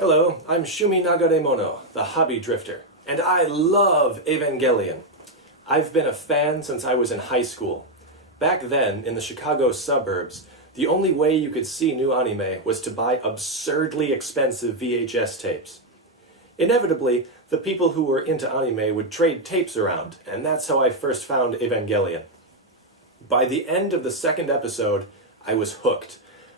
Hello, I'm Shumi Nagaremono, the hobby drifter, and I love Evangelion. I've been a fan since I was in high school. Back then, in the Chicago suburbs, the only way you could see new anime was to buy absurdly expensive VHS tapes. Inevitably, the people who were into anime would trade tapes around, and that's how I first found Evangelion. By the end of the second episode, I was hooked.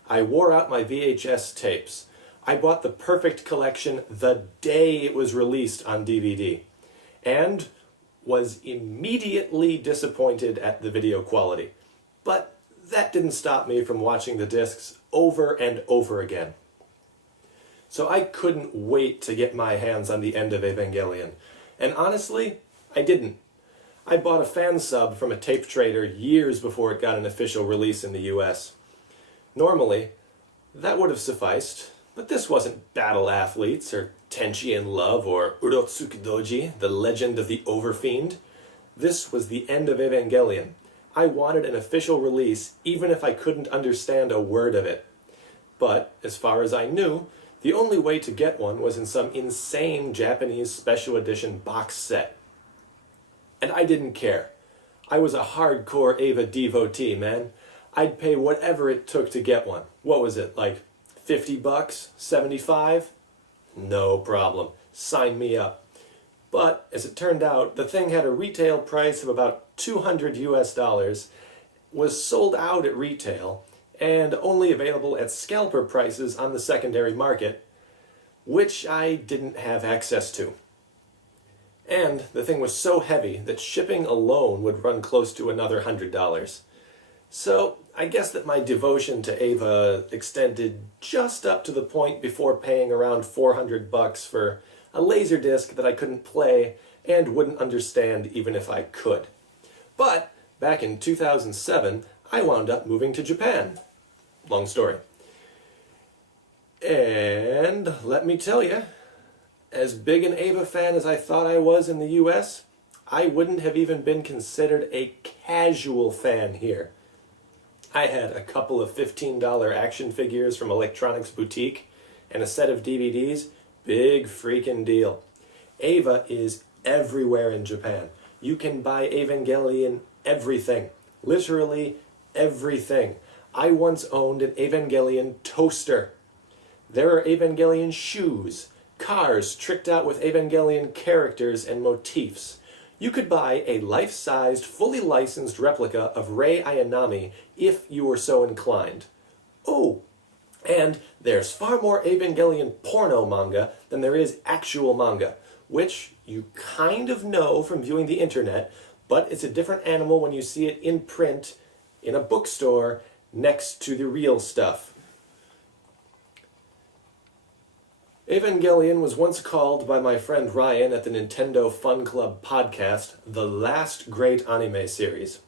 I wore out my VHS tapes. I bought the perfect collection the day it was released on DVD, and was immediately disappointed at the video quality. But that didn't stop me from watching the discs over and over again. So I couldn't wait to get my hands on the End of Evangelion. And honestly, I didn't. I bought a fan sub from a tape trader years before it got an official release in the US. Normally, that would have sufficed, but this wasn't Battle Athletes, or Tenchi in Love, or Urotsukidoji, the Legend of the Overfiend. This was the End of Evangelion. I wanted an official release, even if I couldn't understand a word of it. But, as far as I knew, the only way to get one was in some insane Japanese special edition box set. And I didn't care. I was a hardcore Eva devotee, man. I'd pay whatever it took to get one. What was it, like $50? 75? No problem. Sign me up. But, as it turned out, the thing had a retail price of about $200 US, was sold out at retail, and only available at scalper prices on the secondary market, which I didn't have access to. And the thing was so heavy that shipping alone would run close to another $100. So I guess that my devotion to Eva extended just up to the point before paying around $400 for a Laserdisc that I couldn't play and wouldn't understand even if I could. But back in 2007, I wound up moving to Japan. Long story. And let me tell you, as big an Eva fan as I thought I was in the US, I wouldn't have even been considered a casual fan here. I had a couple of $15 action figures from Electronics Boutique and a set of DVDs. Big freaking deal. Eva is everywhere in Japan. You can buy Evangelion everything. Literally everything. I once owned an Evangelion toaster. There are Evangelion shoes, cars tricked out with Evangelion characters and motifs. You could buy a life-sized, fully licensed replica of Rei Ayanami if you were so inclined. Oh, and there's far more Evangelion porno manga than there is actual manga, which you kind of know from viewing the internet, but it's a different animal when you see it in print, in a bookstore, next to the real stuff. Evangelion was once called by my friend Ryan at the Nintendo Fun Club podcast the last great anime series.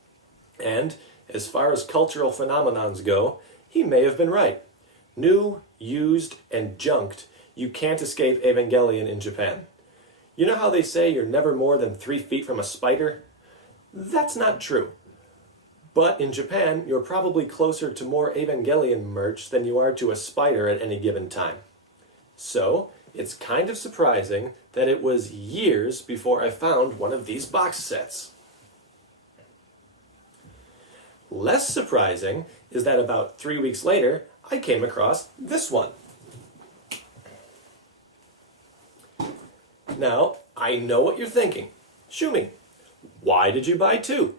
And, as far as cultural phenomenons go, he may have been right. New, used, and junked, you can't escape Evangelion in Japan. You know how they say you're never more than 3 feet from a spider? That's not true. But in Japan, you're probably closer to more Evangelion merch than you are to a spider at any given time. So, it's kind of surprising that it was years before I found one of these box sets. Less surprising is that about 3 weeks later, I came across this one. Now, I know what you're thinking. Shumi, why did you buy two?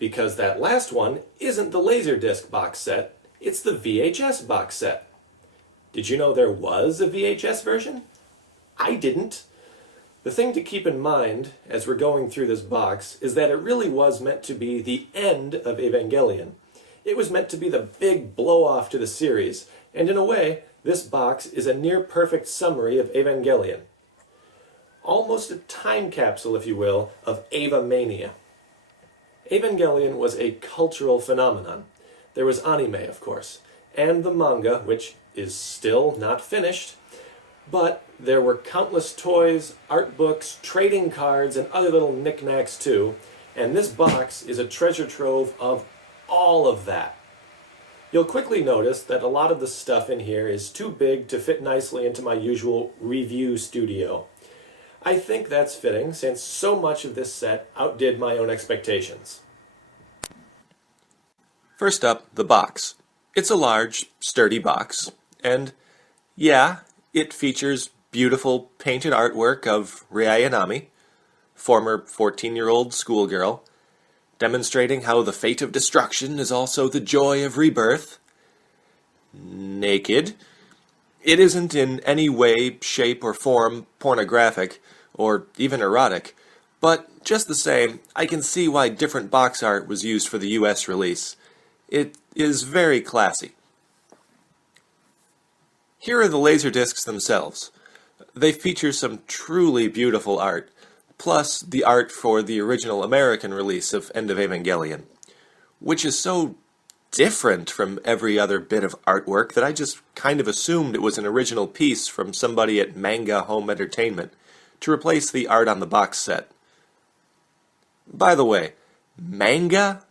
Because that last one isn't the Laserdisc box set, it's the VHS box set. Did you know there was a VHS version? I didn't. The thing to keep in mind as we're going through this box is that it really was meant to be the end of Evangelion. It was meant to be the big blow-off to the series, and in a way, this box is a near-perfect summary of Evangelion. Almost a time capsule, if you will, of Eva mania. Evangelion was a cultural phenomenon. There was anime, of course, and the manga, which is still not finished, but there were countless toys, art books, trading cards, and other little knickknacks too, and this box is a treasure trove of all of that. You'll quickly notice that a lot of the stuff in here is too big to fit nicely into my usual review studio. I think that's fitting since so much of this set outdid my own expectations. First up, the box. It's a large, sturdy box, and yeah, it features beautiful painted artwork of Ryayanami, former 14-year-old schoolgirl, demonstrating how the fate of destruction is also the joy of rebirth. Naked. It isn't in any way, shape, or form pornographic, or even erotic, but just the same, I can see why different box art was used for the US release. It is very classy. Here are the Laserdiscs themselves. They feature some truly beautiful art, plus the art for the original American release of End of Evangelion, which is so different from every other bit of artwork that I just kind of assumed it was an original piece from somebody at Manga Home Entertainment to replace the art on the box set. By the way, manga?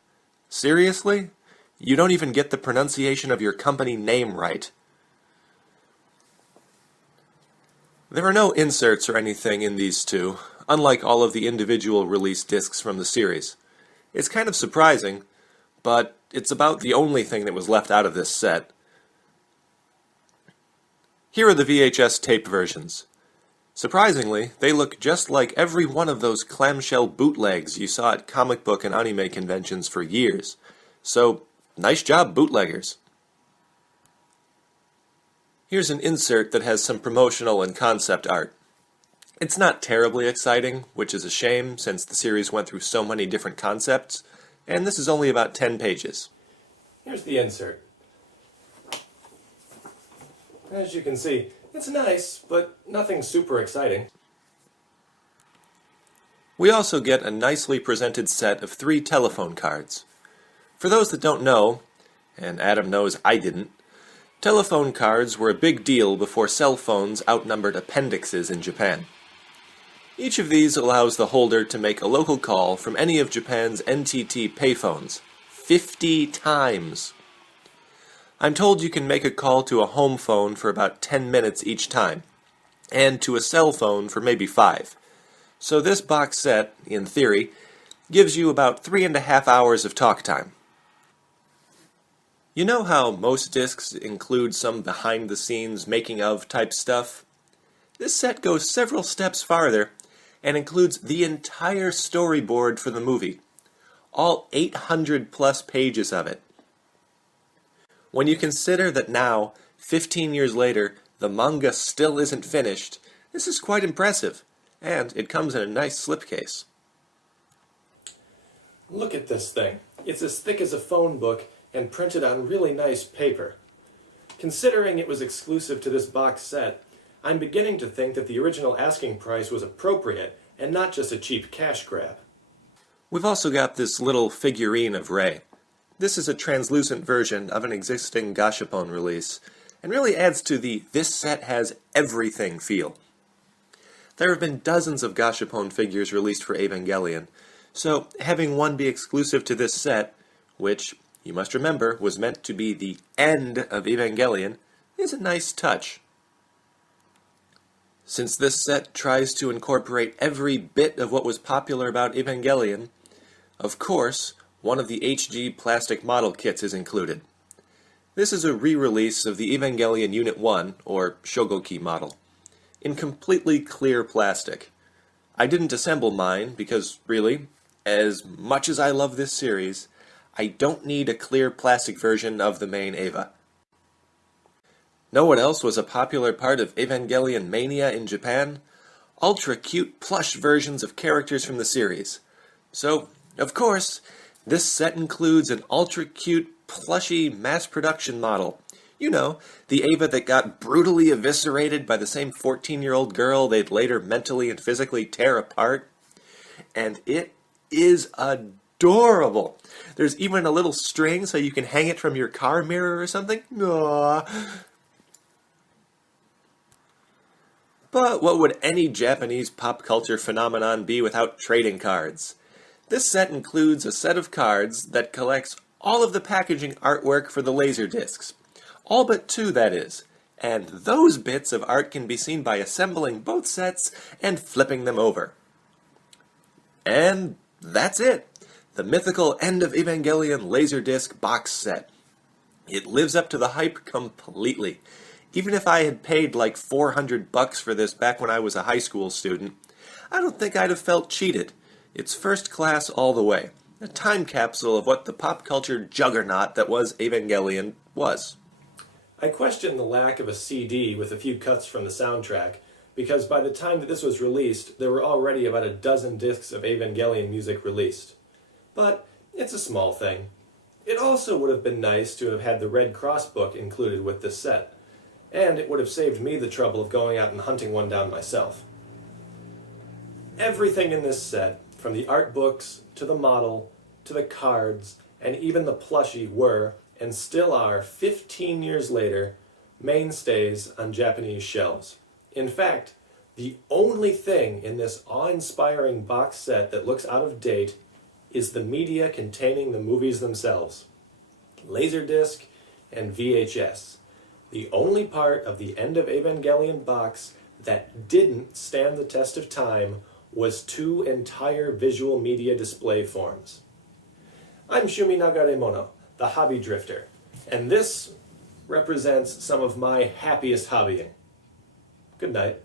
Seriously? You don't even get the pronunciation of your company name right. There are no inserts or anything in these two, unlike all of the individual release discs from the series. It's kind of surprising, but it's about the only thing that was left out of this set. Here are the VHS tape versions. Surprisingly, they look just like every one of those clamshell bootlegs you saw at comic book and anime conventions for years. So, nice job, bootleggers. Here's an insert that has some promotional and concept art. It's not terribly exciting, which is a shame since the series went through so many different concepts, and this is only about 10 pages. Here's the insert. As you can see, it's nice, but nothing super exciting. We also get a nicely presented set of 3 telephone cards. For those that don't know, and Adam knows I didn't, telephone cards were a big deal before cell phones outnumbered appendixes in Japan. Each of these allows the holder to make a local call from any of Japan's NTT payphones 50 times. I'm told you can make a call to a home phone for about 10 minutes each time, and to a cell phone for maybe 5. So this box set, in theory, gives you about 3.5 hours of talk time. You know how most discs include some behind-the-scenes making-of type stuff? This set goes several steps farther and includes the entire storyboard for the movie, all 800 plus pages of it. When you consider that now, 15 years later, the manga still isn't finished, this is quite impressive, and it comes in a nice slipcase. Look at this thing. It's as thick as a phone book and printed on really nice paper. Considering it was exclusive to this box set, I'm beginning to think that the original asking price was appropriate and not just a cheap cash grab. We've also got this little figurine of Rei. This is a translucent version of an existing Gashapon release, and really adds to the "this set has everything" feel. There have been dozens of Gashapon figures released for Evangelion, so having one be exclusive to this set, which, you must remember, was meant to be the end of Evangelion, is a nice touch. Since this set tries to incorporate every bit of what was popular about Evangelion, of course, one of the HG plastic model kits is included. This is a re-release of the Evangelion Unit 1, or Shogoki model, in completely clear plastic. I didn't assemble mine because, really, as much as I love this series, I don't need a clear plastic version of the main Eva. Know what else was a popular part of Evangelion Mania in Japan? Ultra cute plush versions of characters from the series. So, of course, this set includes an ultra cute plushy mass production model. You know, the Eva that got brutally eviscerated by the same 14-year-old girl they'd later mentally and physically tear apart. And it is adorable. There's even a little string so you can hang it from your car mirror or something. Aww. But what would any Japanese pop culture phenomenon be without trading cards? This set includes a set of cards that collects all of the packaging artwork for the Laserdiscs. All but two, that is. And those bits of art can be seen by assembling both sets and flipping them over. And that's it! The mythical End of Evangelion Laserdisc box set. It lives up to the hype completely. Even if I had paid like $400 for this back when I was a high school student, I don't think I'd have felt cheated. It's first class all the way. A time capsule of what the pop culture juggernaut that was Evangelion was. I question the lack of a CD with a few cuts from the soundtrack, because by the time that this was released, there were already about a dozen discs of Evangelion music released. But it's a small thing. It also would have been nice to have had the Red Cross book included with this set, and it would have saved me the trouble of going out and hunting one down myself. Everything in this set, from the art books, to the model, to the cards, and even the plushie were, and still are, 15 years later, mainstays on Japanese shelves. In fact, the only thing in this awe-inspiring box set that looks out of date is the media containing the movies themselves. Laserdisc and VHS. The only part of the End of Evangelion box that didn't stand the test of time was 2 entire visual media display forms. I'm Shumi Nagaremono, the hobby drifter, and this represents some of my happiest hobbying. Good night.